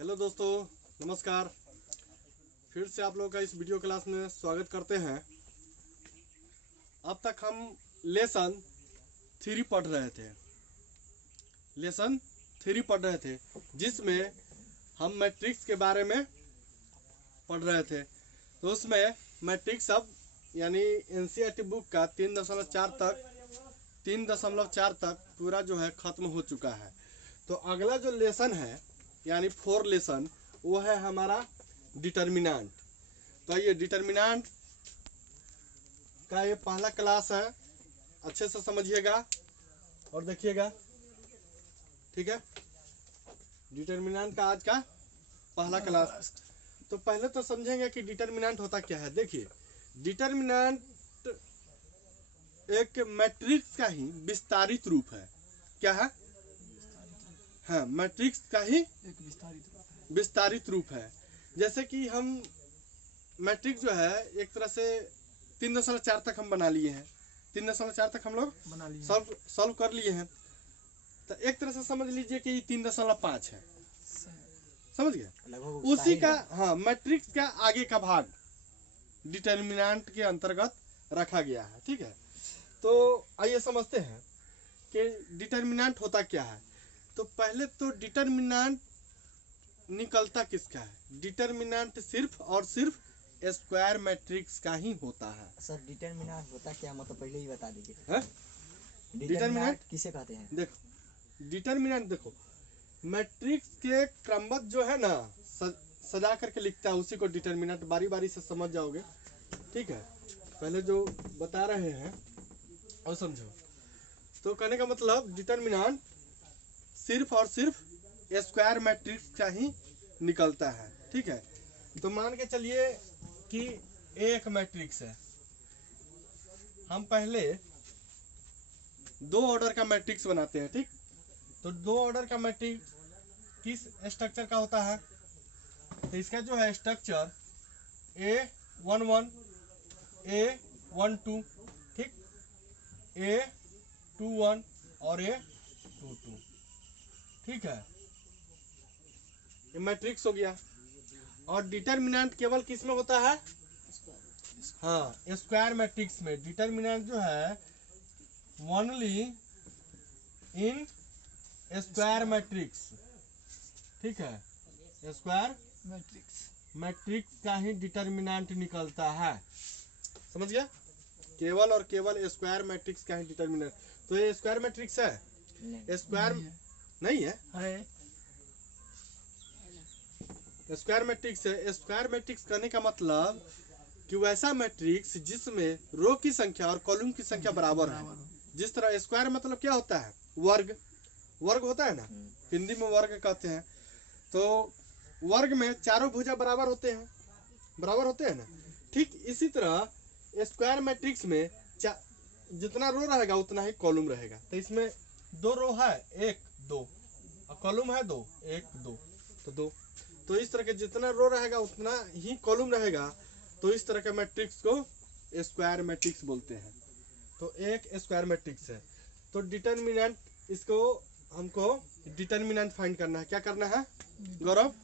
Hello दोस्तों, नमस्कार। फिर से आप लोगों का इस वीडियो क्लास में स्वागत करते हैं। अब तक हम लेसन 3 पढ़ रहे थे। लेसन 3 पढ़ रहे थे जिसमें हम मैट्रिक्स के बारे में पढ़ रहे थे। तो उसमें मैट्रिक्स अब यानी एनसीईआरटी बुक का 3.4 तक पूरा जो है ख़त्म हो चुका है। तो अगला जो लेसन है यानी 4 लेसन, वो है हमारा डिटर्मिनेंट। तो ये डिटर्मिनेंट का ये पहला क्लास है, अच्छे से समझिएगा और देखिएगा, ठीक है। डिटर्मिनेंट का आज का पहला क्लास। तो पहले तो समझेंगे कि डिटर्मिनेंट होता क्या है। देखिए, डिटर्मिनेंट एक मैट्रिक्स का ही विस्तारित रूप है। क्या है? हाँ, मैट्रिक्स का ही एक विस्तारित रूप है। जैसे कि हम मैट्रिक्स जो है एक तरह से 3.4 तक हम बना लिए हैं। 3.4 तक हम लोग बना लिए, सॉल्व कर लिए हैं। तो एक तरह से समझ लीजिए कि 3.5 है, समझ गए। उसी का हाँ मैट्रिक्स का आगे का भाग डिटर्मिनेंट के अंतर्गत रखा गया है, ठीक है। तो आइए समझते हैं कि डिटर्मिनेंट होता क्या है। तो पहले तो डिटर्मिनेंट निकलता किसका है। डिटर्मिनेंट सिर्फ और सिर्फ स्क्वायर मैट्रिक्स का ही होता है। सर डिटर्मिनेंट होता क्या, मतलब पहले ही बता दीजिए। है? डिटर्मिनेंट किसे कहते हैं? देखो, डिटर्मिनेंट देखो, मैट्रिक्स के क्रमबद्ध जो है ना सजा करके लिखता है, उसी को डिटर्मिनेंट बारी बारी से समझ जाओगे, ठीक है। पहले जो बता रहे हैं और समझो। तो कहने का मतलब डिटर्मिनेंट सिर्फ और सिर्फ स्क्वायर मैट्रिक्स का ही निकलता है, ठीक है। तो मान के चलिए कि एक मैट्रिक्स है। हम पहले 2 ऑर्डर का मैट्रिक्स बनाते हैं, ठीक। तो 2 ऑर्डर का मैट्रिक्स किस स्ट्रक्चर का होता है? तो इसका जो है स्ट्रक्चर A11 A12, ठीक, A21 और A22, ठीक है। ये मैट्रिक्स हो गया। और डिटर्मिनेंट केवल किस में होता है? हाँ, स्क्वायर मैट्रिक्स में। डिटर्मिनेंट जो है ओनली इन स्क्वायर मैट्रिक्स, ठीक है। स्क्वायर मैट्रिक्स का ही डिटर्मिनेंट निकलता है, समझ गया। केवल और केवल स्क्वायर मैट्रिक्स का ही डिटर्मिनेंट। तो ये स्क्वायर मैट्रिक्स है? स्क्वायर नहीं है, स्क्वायर मैट्रिक्स है। स्क्वायर मैट्रिक्स कहने का मतलब कि वैसा मैट्रिक्स जिसमें रो की संख्या और कॉलम की संख्या बराबर है। जिस तरह स्क्वायर मतलब क्या होता है? वर्ग। वर्ग होता है ना, हिंदी में वर्ग कहते हैं। तो वर्ग में चारों भुजा बराबर होते हैं, बराबर होते हैं ना। ठीक इसी तरह स्क्वायर मैट्रिक्स में जितना रो रहेगा उतना ही कॉलम रहेगा। तो इसमें 2 रो है, 1 2, और कॉलम है 2 1 2, तो 2। तो इस तरह के जितना रो रहेगा उतना ही कॉलम रहेगा। तो इस तरह के मैट्रिक्स को स्क्वायर मैट्रिक्स बोलते हैं। तो एक स्क्वायर मैट्रिक्स है। तो डिटर्मिनेंट, इसको हमको डिटर्मिनेंट फाइंड करना है। क्या करना है गौरव?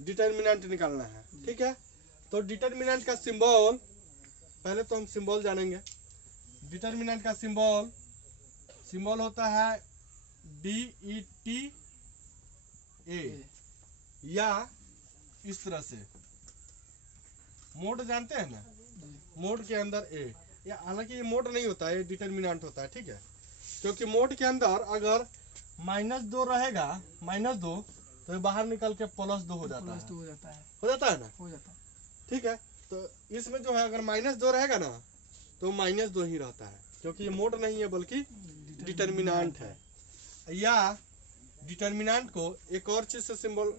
डिटर्मिनेंट निकालना है, ठीक है। तो डिटर्मिनेंट का सिंबल, पहले तो हम सिंबल जानेंगे। डिटर्मिनेंट का सिंबल होता है DETA, या इस तरह से मोड जानते हैं ना, मोड के अंदर A, या हालांकि ये मोड नहीं होता है, ये डिटर्मिनेंट होता है, ठीक है। क्योंकि मोड के अंदर अगर -2 रहेगा, -2, तो ये बाहर निकल के +2 हो जाता है, हो जाता है ना, ठीक है। तो इसमें जो है अगर -2 रहेगा ना तो -2 ही रहता है, क्योंकि ये मोड नहीं है बल्कि डिटर्मिनेंट है। या डिटर्मिनेंट को एक और चीज से सिंबल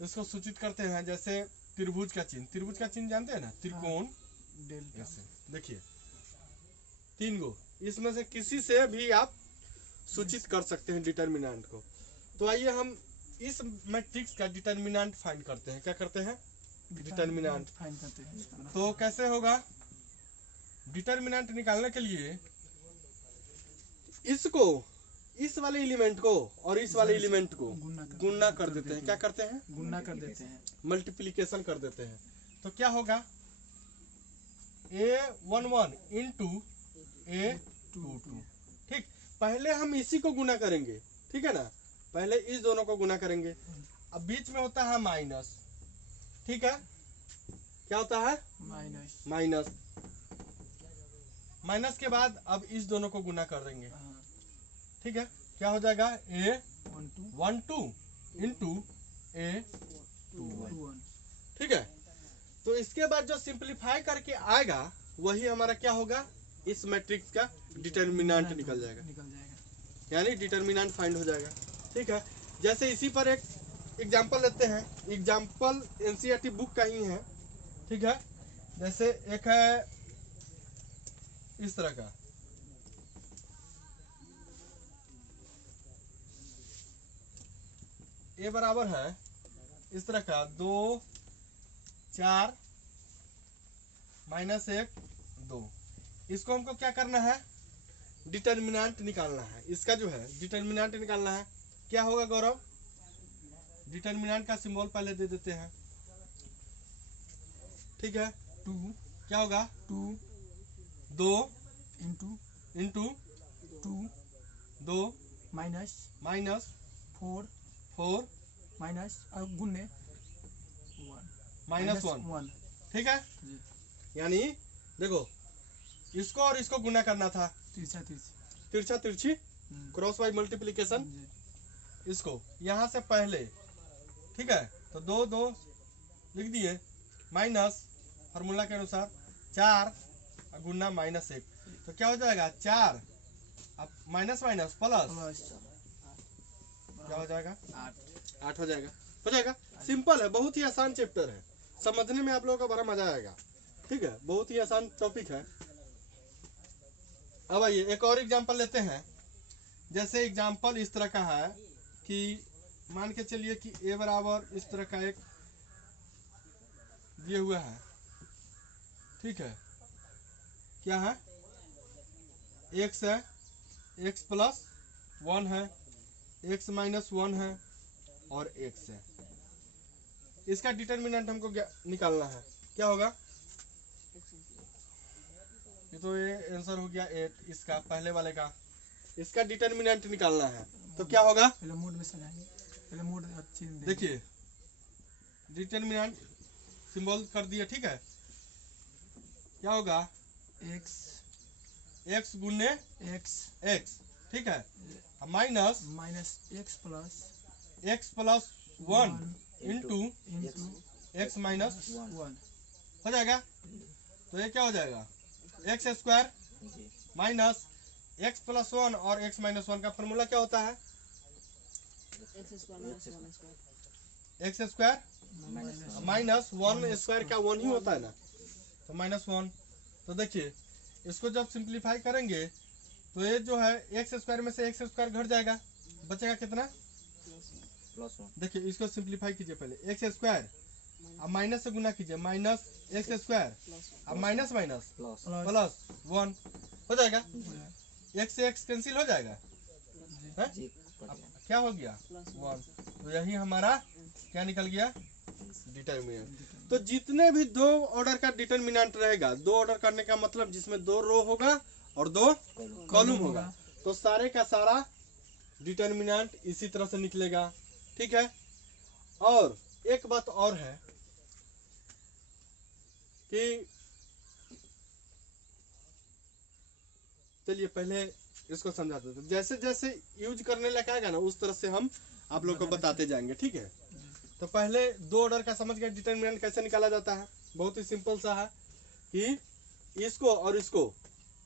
इसको सूचित करते हैं, जैसे त्रिभुज का चिन्ह। त्रिभुज का चिन्ह जानते हैं ना, त्रिकोण। ऐसे देखिए 3 गो, इसमें से किसी से भी आप सूचित कर सकते हैं डिटर्मिनेंट को। तो आइए हम इस मैट्रिक्स का डिटर्मिनेंट फाइंड करते हैं। क्या करते हैं? डिटर्मिनेंट फाइंड करते हैं। तो कैसे होगा? डिटर्मिनेंट निकालने के लिए इसको इस वाले एलिमेंट को और इस वाले एलिमेंट को गुणा कर देते हैं। क्या करते हैं? गुणा कर देते हैं, मल्टीप्लिकेशन कर देते हैं। तो क्या होगा? A11 into A22। ठीक, पहले हम इसी को गुना करेंगे, ठीक है ना, पहले इस दोनों को गुना करेंगे। अब बीच में होता है माइनस, ठीक है, क्या होता है? माइनस। माइनस, माइनस के बाद अब इस दोनों को गुना कर देंगे, ठीक है, क्या हो जाएगा? A12 into A21। ठीक है, तो इसके बाद जो सिंप्लीफाई करके आएगा वही हमारा क्या होगा? इस मैट्रिक्स का डिटर्मिनेंट निकल जाएगा, यानी डिटर्मिनेंट फाइंड हो जाएगा। ठीक है, जैसे इसी पर एक एग्जांपल लेते हैं। एग्जांपल एनसीईआरटी बुक का ही है, ठीक है। जैसे एक है इस तरह का, ए बराबर है इस तरह का 2 4 माइनस 1 2। इसको हमको क्या करना है? डिटर्मिनेंट निकालना है। इसका जो है डिटर्मिनेंट निकालना है। क्या होगा गौरव? डिटर्मिनेंट का सिंबल पहले दे देते हैं, ठीक है। 2 क्या होगा? 2 इंटू 2 माइनस माइनस 4 माइनस गुने -1, ठीक है। यानी देखो, इसको और इसको गुना करना था, तिरछा तिरछी क्रॉस बाई मल्टीप्लिकेशन। इसको यहाँ से पहले, ठीक है, तो 2 2 लिख दिए, माइनस फार्मूला के अनुसार 4 गुना -1, तो क्या हो जाएगा? 4 अब माइनस माइनस प्लस क्या हो जाएगा? 8 हो जाएगा। हो जाएगा, सिंपल है, बहुत ही आसान चैप्टर है, समझने में आप लोगों का बड़ा मजा आएगा। ठीक है, बहुत ही आसान टॉपिक है। अब आइए एक और एग्जांपल लेते हैं। जैसे एग्जांपल इस तरह का है कि मान के चलिए कि ए बराबर इस तरह का एक दिए हुआ है, ठीक है। क्या है? x है, x प्लस 1 है, x माइनस 1 है और x है। इसका डिटर्मिनेंट हमको निकालना है। क्या होगा? ये तो ये आंसर हो गया 8, इसका पहले वाले का। इसका डिटर्मिनेंट निकालना है, तो क्या होगा? पहले मोड में सजाएंगे, पहले मोड अच्छी देखिए, डिटर्मिनेंट सिंबल कर दिया, ठीक है। क्या होगा? x गुने x, ठीक है, minus x plus 1 into x minus 1 हो जाएगा। तो ये क्या हो जाएगा? X square minus x plus 1 और x माइनस 1 का फॉर्मूला क्या होता है? एक्स स्क्वायर माइनस 1 स्क्वायर का 1 ही होता है ना, तो -1। तो देखिए, इसको जब सिंप्लीफाई करेंगे तो ये जो है एक्स स्क्वायर में से एक्स स्क्वायर घट जाएगा, बचेगा कितना? +1। देखिए, इसको सिंप्लीफाई कीजिए, पहले एक्स स्क्वायर अब माइनस से गुना कीजिए, माइनस एक्स स्क्वायर अब माइनस माइनस प्लस 1 हो जाएगा। एक्स से एक्स कैंसिल हो जाएगा, है? अब क्या हो गया? 1। तो यही हमारा क्या निकल गया? डिटर्मिनेंट। तो जितने भी 2 ऑर्डर का डिटर्मिनेंट रहेगा, 2 ऑर्डर करने का मतलब जिसमें 2 रो होगा और 2 कॉलम होगा, तो सारे का सारा डिटर्मिनेंट इसी तरह से निकलेगा, ठीक है। और एक बात और है कि चलिए पहले इसको समझा देते हैं। जैसे जैसे यूज करने लग आएगा ना, उस तरह से हम आप लोग को बताते जाएंगे, ठीक है। तो पहले 2 ऑर्डर का समझ गए डिटर्मिनेंट कैसे निकाला जाता है। बहुत ही सिंपल सा है कि इसको और इसको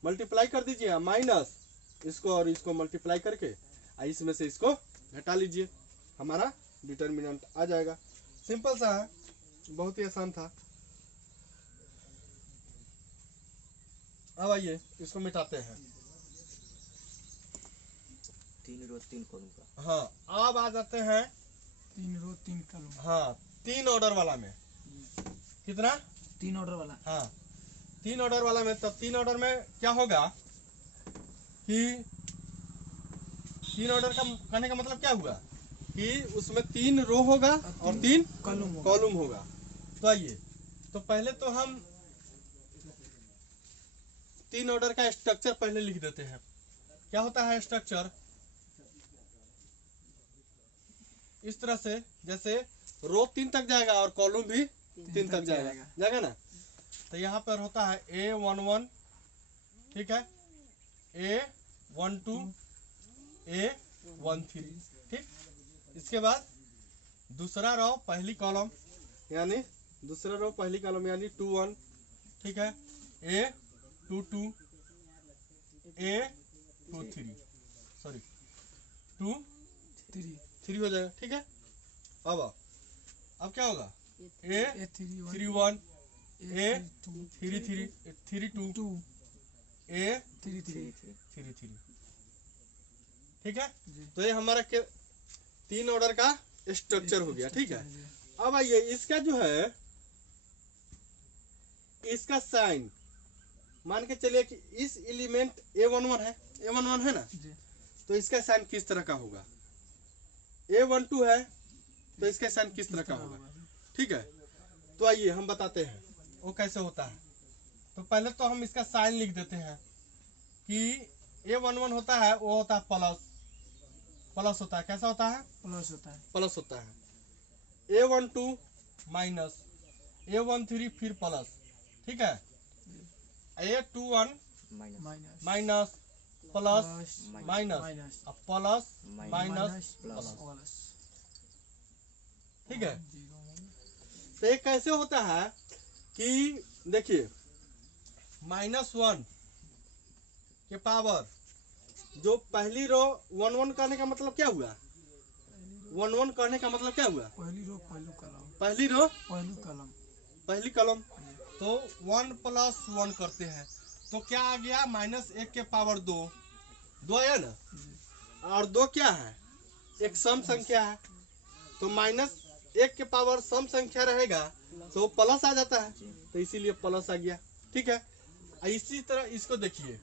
मल्टीप्लाई कर दीजिए, माइनस इसको और इसको मल्टीप्लाई करके इसमें से इसको घटा लीजिए, हमारा डिटर्मिनेंट आ जाएगा। सिंपल सा है, बहुत ही आसान था। अब आइए इसको मिटाते हैं। 3 रो 3 कॉलम का। हाँ, अब आ जाते हैं 3 रो 3 कॉलम। हाँ, 3 ऑर्डर वाला में कितना? 3 ऑर्डर वाला। हाँ, 3 ऑर्डर वाला में, तब 3 ऑर्डर में क्या होगा कि तीन ऑर्डर का कहने का मतलब क्या हुआ कि उसमें 3 रो होगा और 3 कॉलम होगा। तो आइए, तो पहले तो हम 3 ऑर्डर का स्ट्रक्चर पहले लिख देते हैं। क्या होता है स्ट्रक्चर? इस तरह से, जैसे रो 3 तक जाएगा और कॉलम भी 3 तक जाएगा ना। तो यहाँ पर होता है A11, ठीक है, A12, A13, ठीक। इसके बाद दूसरा रो पहली कॉलम यानी 21, ठीक है, A22, A23, सॉरी 2-3 हो जाएगा, ठीक है। अब क्या होगा? A31, A32, A33, ठीक है। तो ये हमारा 3 ऑर्डर का स्ट्रक्चर हो गया, ठीक है। अब आइए, इसका जो है इसका साइन मान के चलिए कि इस एलिमेंट A11 है ना, तो इसका साइन किस तरह का होगा? A12 है तो इसका साइन किस तरह का होगा, ठीक है। तो आइए हम बताते हैं वो कैसे होता है। तो पहले तो हम इसका साइन लिख देते हैं कि A11 होता है, वो होता है प्लस होता है। कैसा होता है? प्लस होता है। A12 माइनस, A13 फिर प्लस, ठीक है। A21 minus plus minus plus minus plus, ठीक है। तो ये कैसे होता है कि देखिए, -1 के पावर जो पहली रो 1 कहने का मतलब क्या हुआ? 1 कहने का मतलब क्या हुआ? पहली रो पहली कॉलम। तो 1 + 1 करते हैं तो क्या आ गया? -1 के पावर 2 आया ना। और 2 क्या है? एक सम संख्या है, तो -1 के पावर सम संख्या रहेगा तो प्लस आ जाता है, तो इसीलिए प्लस आ गया, ठीक है। इसी तरह इसको देखिए,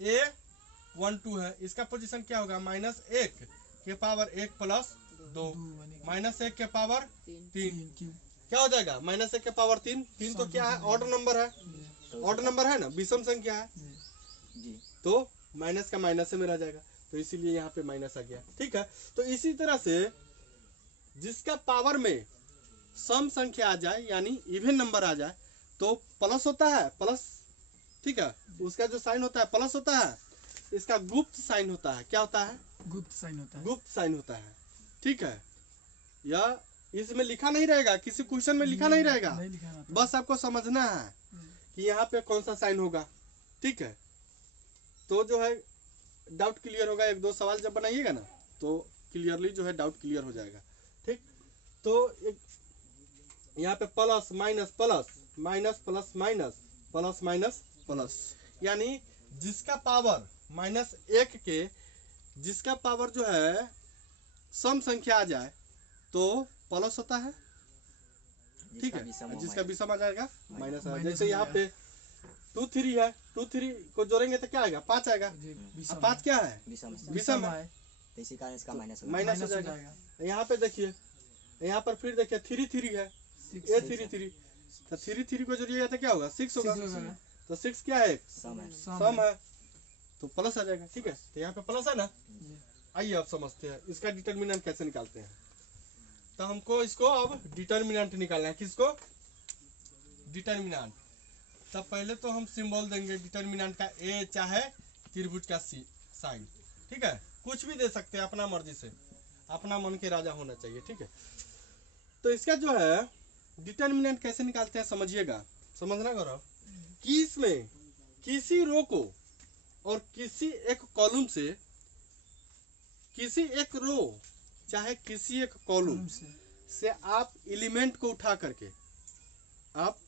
A12 है, इसका पोजीशन क्या होगा? -1 के पावर 1 + 2, -1 के पावर 3, क्या हो जाएगा? -1 के पावर 3 तो क्या है? ऑड नंबर है ना, विषम संख्या है, तो माइनस का माइनस में रह जाएगा, तो इसीलिए यहाँ पे माइनस आ गया, ठीक है। तो इसी तरह से जिसका पावर में सम संख्या आ जाए यानी इवन नंबर आ जाए तो प्लस होता है, प्लस, ठीक है। उसका जो साइन होता है प्लस होता है, इसका गुप्त साइन होता है। क्या होता है? गुप्त साइन होता है, ठीक है। या इसमें लिखा नहीं रहेगा, किसी क्वेश्चन में लिखा नहीं रहेगा, बस आपको समझना है कि यहाँ पे कौन सा साइन होगा, ठीक है। तो जो है डाउट क्लियर होगा। 1-2 सवाल जब बनाइएगा ना तो क्लियरली जो है डाउट क्लियर हो जाएगा, ठीक। तो यहाँ पे plus minus plus minus plus minus plus minus plus, यानी जिसका पावर -1 के जिसका पावर जो है सम संख्या आ जाए तो प्लस होता है, ठीक है। जिसका विषम आ जाएगा माइनस आ जाएगा। जैसे यहाँ पे 2-3 है, 2-3 को जोड़ेंगे तो क्या आएगा? 5 आएगा। 5 क्या है? विषम है, इसी कारण इसका माइनस हो जाएगा। यहाँ पे देखिए, यहाँ पर फिर देखिए 3-3 है, A33, तो 3 को जोड़िएगा तो क्या होगा? 6 होगा। तो 6 क्या है? सम है, तो प्लस आ जाएगा, ठीक है। तो यहाँ पे प्लस है ना। आइए अब समझते हैं इसका डिटर्मिनेंट कैसे निकालते हैं। तो हमको इसको अब डिटर्मिनेंट निकालना है। किसको? डिटर्मिनेंट। तब पहले तो हम सिंबल देंगे डिटर्मिनेंट का, ए चाहे त्रिभुज का साइन, ठीक है। कुछ भी दे सकते हैं अपना मर्जी से, अपना मन के राजा होना चाहिए, ठीक है। तो इसका जो है डिटर्मिनेंट कैसे निकालते हैं समझिएगा, समझना गौरव, कि इसमें किसी रो को और किसी एक कॉलम से, किसी एक रो चाहे किसी एक कॉलम से आप एलिमेंट को उठा करके आप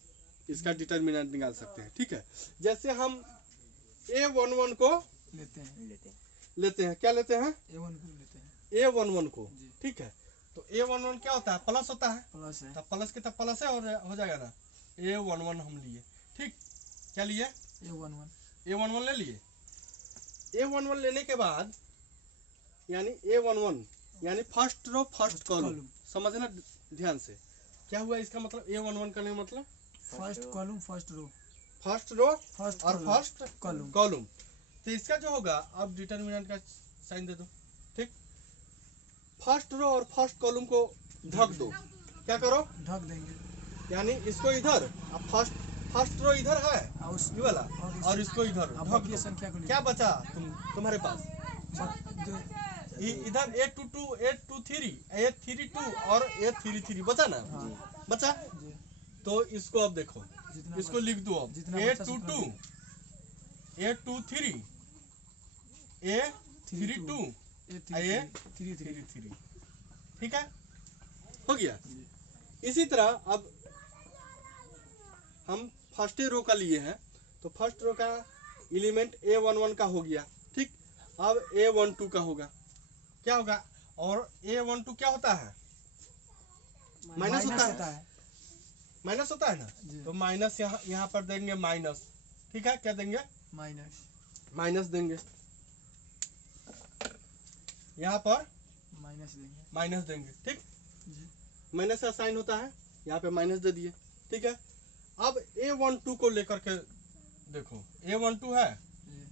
इसका डिटर्मिनेंट निकाल सकते हैं, ठीक है। जैसे हम A11 को लेते हैं, क्या लेते हैं? A11 को, ठीक है। तो A11 क्या होता है? प्लस होता है, तब प्लस के तब प्लस है हो जाएगा ना। A11 हम लिए, ठीक। क्या लिए? A11 ले लिए। A11 लेने के बाद यानी A11 यानी फर्स्ट रो फर्स्ट कॉलम, समझना ध्यान से। क्या हुआ इसका मतलब A11 करने का मतलब first column first row first row first और फर्स्ट कॉलम। कॉलम। तो इसका जो होगा अब डिटर्मिनेंट का साइन दे दो, ठीक। फर्स्ट रो और फर्स्ट कॉलम को ढक दो, क्या करो ढक देंगे, यानी इसको इधर, अब फर्स्ट रो इधर है और उस ये वाला और इसको इधर अब ढक ये दो। संख्या को क्या बचा तुम्हारे पास लिखिए। इधर A22 A23 A32 और A33 बचा ना, बचा। जी, तो इसको अब देखो, जितना इसको लिख दो अब जितना बचा उतना A22 A23 A32 A33, ठीक है, हो गया। इसी तरह अब हम फर्स्ट रो का लिए हैं, तो फर्स्ट रो का एलिमेंट A11 का हो गया, ठीक। अब A12 का होगा, क्या होगा, और A12 क्या होता है, माइनस होता है, माइनस होता है ना। जी। तो माइनस यहाँ पर देंगे माइनस, ठीक है, क्या देंगे माइनस माइनस देंगे, यहाँ पर माइनस देंगे। माइनस देंगे, ठीक। जी, माइनस का साइन होता है, यहाँ पे माइनस दे दिए, ठीक है। अब A12 को लेकर के देखो, A12 है, जी।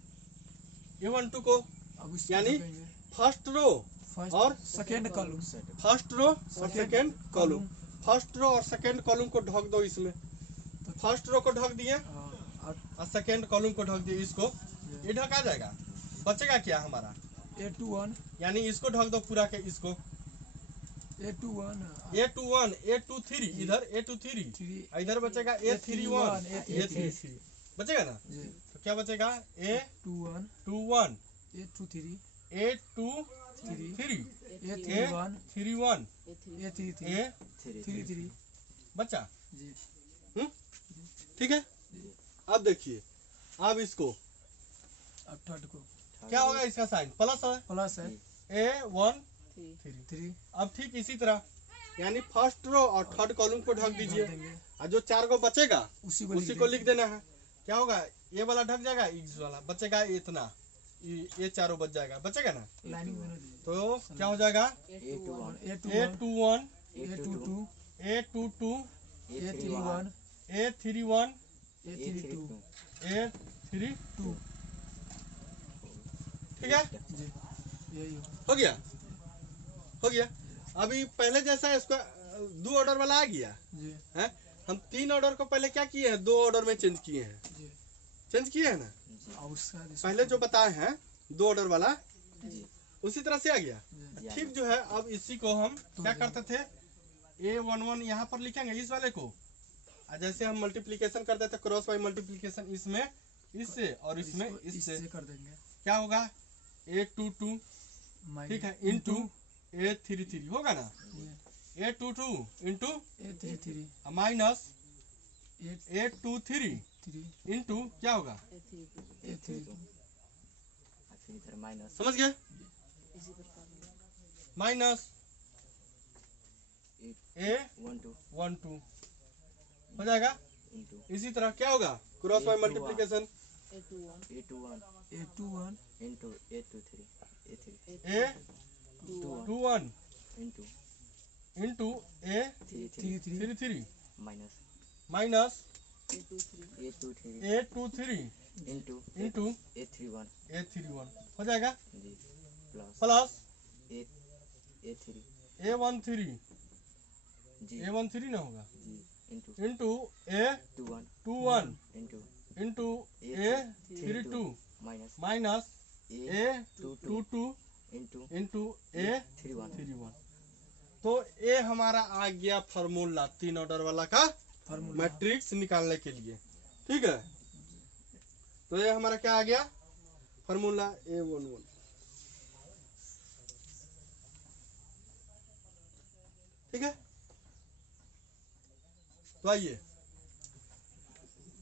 A12 को अब इसको यानी ढकेंगे। फर्स्ट रो फर्स्ट और सेकेंड कॉलम, फर्स्ट रो और सेकेंड कॉलम, फर्स्ट रो और सेकेंड कॉलम को ढक दो इसमें। तो फर्स्ट रो को ढक दिए और सेकेंड कॉलम को ढक दिए, इसको ये ढका जाएगा, बचेगा क्या हमारा A21 यानी इसको ढक दो पूरा के, इसको A21 A21 A23 इधर A23 इधर बचेगा A31 A33 बचेगा ना। जी, तो क्या बचेगा A21 A21 A23 A23 A31 A31 A33 33 बचा, जी, ठीक है। अब देखिए, अब इसको अब थर्ड को क्या होगा, इसका साइन प्लस है, प्लस है A13। 3 अब ठीक इसी तरह यानी फर्स्ट रो और थर्ड कॉलम को ढक दीजिए, देंगे, और जो 4 को बचेगा उसी उसी को लिख देना है। क्या होगा, ये वाला ढक जाएगा, इस वाला बचेगा इतना, ये चारों बच जाएगा, बचेगा ना। लाइनिंग में दीजिए। तो क्या हो जाएगा A21 A21 A22 A22 A31 A31 A32 A32, ठीक है, जी, यही हो गया, हो गया। अभी पहले जैसा इसको 2 ऑर्डर वाला आ गया जी, है। हम 3 ऑर्डर को पहले क्या किए हैं, 2 ऑर्डर में चेंज किए हैं, जी, चेंज किए हैं ना। और उसका पहले जो बताए हैं 2 ऑर्डर वाला जी, उसी तरह से आ गया, जी, ठीक। जो है अब इसी को हम क्या करते थे, A11 यहाँ पर लिखेंगे इस वाले को, और जैसे हम मल्टीप्लिकेशन करते थे क्रॉस बाई मल्टीप्लिकेशन, इसमें इससे और इसमें इससे कर देंगे, क्या होगा A22, ठीक है, इंटू A33 होगा ना, A22 into A33 minus A3 A23 into क्या होगा, A32 समझ गए, माइनस A12 हो जाएगा। इसी तरह क्या होगा, cross by multiplication A21 A21 into A33 minus A23 into A31 हो जाएगा, प्लस A13 A13 ना होगा, into A21 into A32 minus A22 into A31। तो ये हमारा आ गया फार्मूला 3 ऑर्डर वाला का फार्मूला मैट्रिक्स निकालने के लिए, ठीक है। तो ये हमारा क्या आ गया, फार्मूला A11, ठीक है। तो आइए,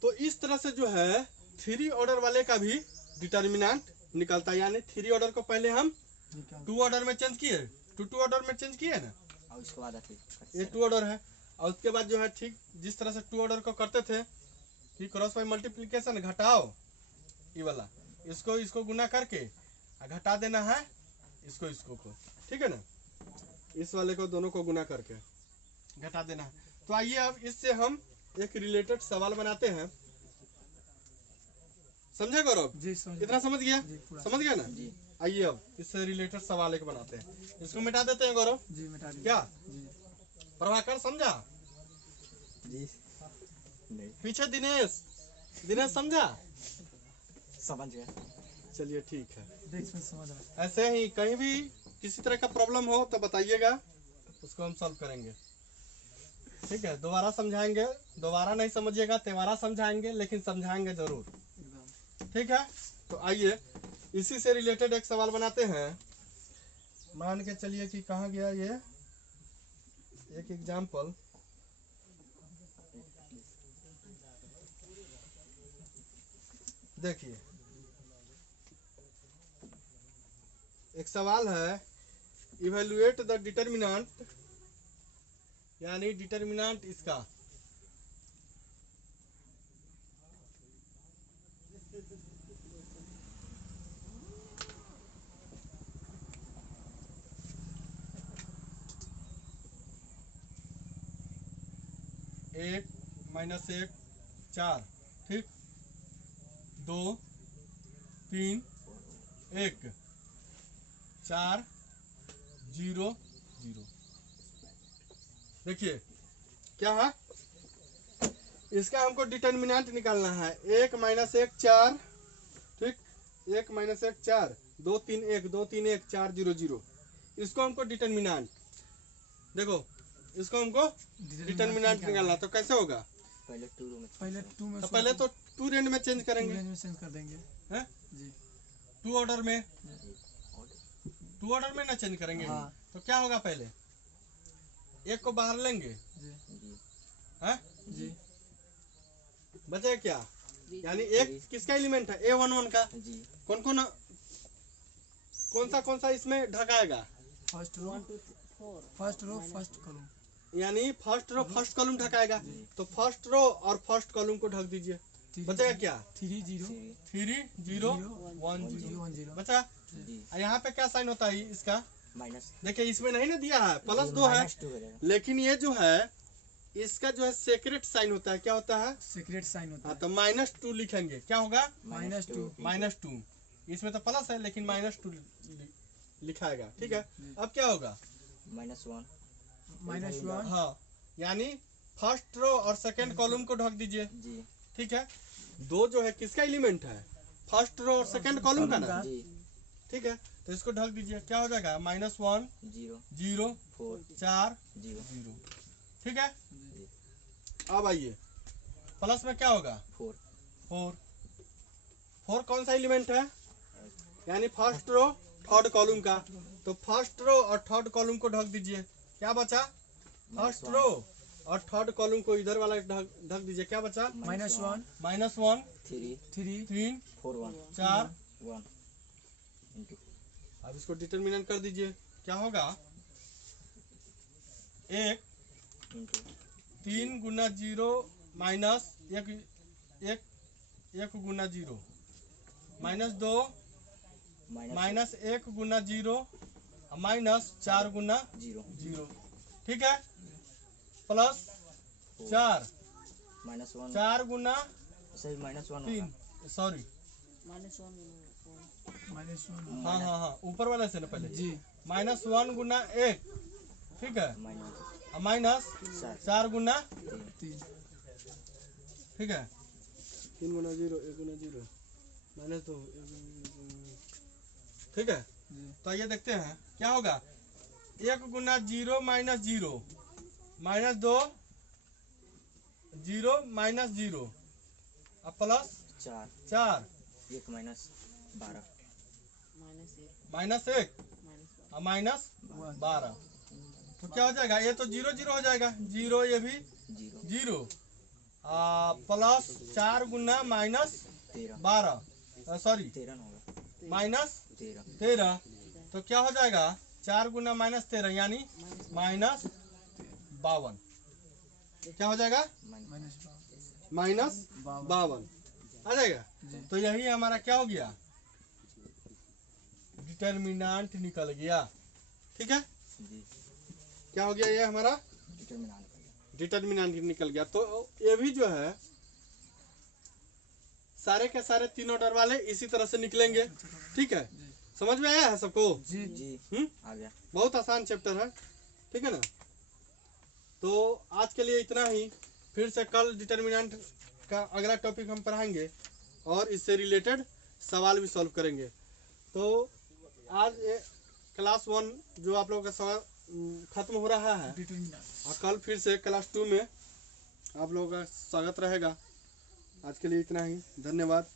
तो इस तरह से जो है 3 ऑर्डर वाले का भी डिटर्मिनेंट निकलता है, यानी 3 ऑर्डर को पहले हम 2 ऑर्डर में चेंज किए, 2 ऑर्डर में चेंज किए ना, और उसके बाद ये 2 ऑर्डर है। और उसके बाद जो है ठीक जिस तरह से 2 ऑर्डर को करते थे कि क्रॉस बाई मल्टीप्लिकेशन घटाओ, ये वाला इसको गुना करके घटा देना है इसको इसको को, ठीक है ना। इस वाले को दोनों को गुना करके घटा देना है। तो आइए अब इससे हम एक रिलेटेड सवाल बनाते हैं। समझे गौरव? जी समझ इतना समझ गया? जी पूरा समझ गया ना? जी आइए अब इससे रिलेटेड सवाल एक बनाते हैं। इसको मिटा देते हैं गौरव। जी मिटा दीजिए क्या जी प्रभाकर समझा? जी नहीं पीछे दिनेश, दिनेश समझा? समझ गया चलिए ठीक है। देख समझ आया ऐसे ही कहीं भी किसी तरह का प्रॉब्लम हो तो बताइएगा, उसको हम सॉल्व करेंगे। ठीक है, दोबारा समझाएंगे, दोबारा नहीं समझिएगा तेवारा समझाएंगे, लेकिन समझाएंगे जरूर। एकदम ठीक है, तो आइए इसी से रिलेटेड एक सवाल बनाते हैं। मान के चलिए कि कहाँ गया ये एक एग्जाम्पल। देखिए एक सवाल है, इवेलुएट द डिटर्मिनेंट, यानी डिटर्मिनेंट इसका एक माइनस एक चार, ठीक, दो तीन एक चार जीरो जीरो। देखिए क्या है, इसका हमको डिटर्मिनेंट निकालना है। एक माइनस एक चार, ठीक, एक माइनस एक चार, दो तीन एक, दो तीन एक, चार जीरो जीरो। इसको हमको डिटर्मिनेंट, देखो इसको हमको डिटर्मिनेंट निकालना है। तो कैसे होगा? पहले टू में पहले टू में तो पहले तो टू रेंज में चेंज करेंगे, रेंज में चेंज कर देंगे हैं? जी टू ऑर्डर में, टू ऑर्डर में ना चेंज करेंगे। हाँ। तो क्या होगा, पहले एक को बाहर लेंगे, जी जी हैं? जी बचेगा क्या? यानी एक किसका एलिमेंट है? A11 का। जी कौन सा इसमें ढकाएगा? फर्स्ट रो फर्स्ट कॉलम यानी फर्स्ट रो फर्स्ट कॉलम ढकाएगा। तो फर्स्ट रो और फर्स्ट कॉलम को ढक दीजिए, बचेगा क्या? 3 0 थ्री 3 0 1 0 1 0 बचा। जी यहाँ पे क्या साइन होता है इसका? माइनस देखिए इसमें नहीं ना दिया है, प्लस 2 है, माइनस टू हो जाएगा लेकिन ये जो है इसका जो है सेक्रेट साइन होता है। क्या होता है? सीक्रेट साइन होता हाँ, है तो -2 लिखेंगे। क्या होगा? -2 -2। इसमें तो प्लस है लेकिन -2 लिखाएगा। ठीक है, अब क्या होगा? -1 -1 हाँ, यानी फर्स्ट रो और सेकंड कॉलम को ढक दीजिए। जी ठीक है, दो जो है किसका एलिमेंट है? फर्स्ट रो और सेकंड कॉलम का ना। जी ठीक है, तो इसको ढक दीजिए। क्या हो जाएगा? -1 0 0 4 4 0 0। ठीक है, जी अब आइए प्लस में क्या होगा? 4 4 4 कौन सा एलिमेंट है? यानी फर्स्ट रो थर्ड कॉलम का। तो फर्स्ट रो और थर्ड कॉलम को ढक दीजिए। क्या बचा? फर्स्ट रो और थर्ड कॉलम को इधर वाला ढक दीजिए। क्या बचा? -1 -1 3 3 3 4 1 4। 1 इंटू अब इसको डिटर्मिनेंट कर दीजिए। क्या होगा? 1 इंटू 3 गुना 0 माइनस 1 गुना 0 -2 माइनस -1 गुना 0 -4 गुना 0 0। ठीक है, प्लस 4 -1 4 गुना सही -1 3, सॉरी, -1 हाँ हाँ हाँ, ऊपर वाले से ना पहले जी -1 गुना 1, ठीक है, माइनस -4 गुना 3 ठीक है, 3 गुना 0 1 गुना 0 -2 ठीक है। जी तो ये देखते हैं क्या होगा। 1 गुना 0 माइनस 0 -2 0 माइनस 0 अब प्लस 4 4 1 माइनस 12 -1 और -12। तो क्या हो जाएगा? ये तो 0 0 हो जाएगा, 0 ये भी 0 0 प्लस 4 गुना -12 सॉरी 13 होगा -13। 13 तो क्या हो जाएगा? 4 गुना -13 यानी -52। क्या हो जाएगा? -52 आ जाएगा। तो यही हमारा क्या हो गया? डिटर्मिनेंट निकल गया। ठीक है, जी क्या हो गया ये हमारा डिटरमिनेंट डिटर्मिनेंट निकल गया। तो ये भी जो है सारे के सारे तीन ऑर्डर वाले इसी तरह से निकलेंगे। ठीक है, समझ में आया है सबको? जी जी आ गया। बहुत आसान चैप्टर है, ठीक है ना। तो आज के लिए इतना ही, फिर से कल डिटर्मिनेंट का अगला टॉपिक हम पढ़ाएंगे और इससे रिलेटेड सवाल भी सॉल्व करेंगे। तो आज ये क्लास 1 जो आप लोगों का सवाल खत्म हो रहा है डिटरमिनेंट। और कल फिर से क्लास 2 में आप लोगों का स्वागत रहेगा। आज के लिए इतना ही, धन्यवाद।